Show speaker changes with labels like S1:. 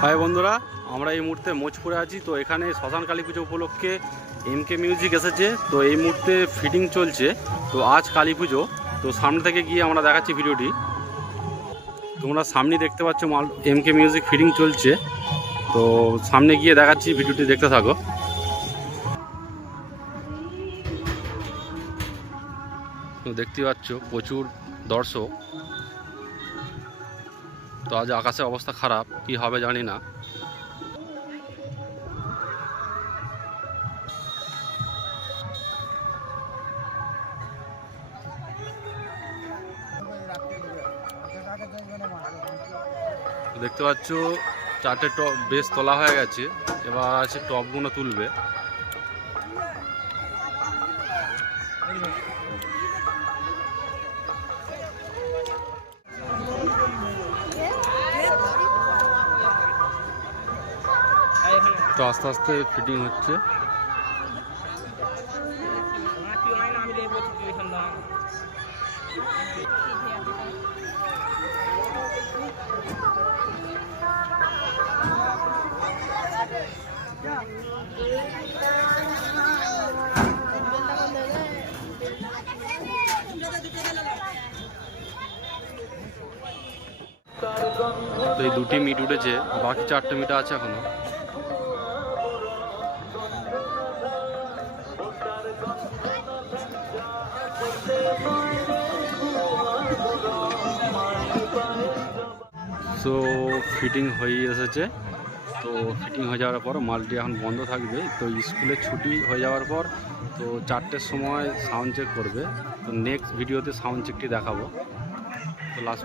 S1: High বন্ধুরা, আমরা এই মুহূর্তে মোজপুরে আছি। তো এখানে শ্মশান কালী পুজো উপলক্ষে এম কে মিউজিক এসেছে। তো এই মুহূর্তে ফিটিং চলছে। তো আজ কালী পুজো তো সামনে থেকে গিয়ে আমরা দেখাচ্ছি ভিডিওটি। তোমরা সামনে দেখতে পাচ্ছ মাল এম কে মিউজিক ফিটিং চলছে। তো সামনে গিয়ে দেখাচ্ছি ভিডিওটি, দেখতে থাকো। তো দেখতে পাচ্ছ প্রচুর দর্শক। তো আজ আকাশের অবস্থা খারাপ, কি হবে জানি না। দেখতে পাচ্ছ, চারটে টপ বেশ তোলা হয়ে গেছে, এবার আছে টপগুলো তুলবে। তো আস্তে আস্তে ফিটিং হচ্ছে। তো এই দুটি মিট উঠেছে, বাকি চারটে মিট আছে এখনও। সো ফিটিং হয়ে এসেছে। তো ফিটিং হয়ে যাওয়ার পর মালটি এখন বন্ধ থাকবে। তো স্কুলে ছুটি হয়ে যাওয়ার পর তো চারটের সময় সাউন্ড চেক করবে। তো নেক্সট ভিডিওতে সাউন্ড চেকটি দেখাবো। তো লাস্ট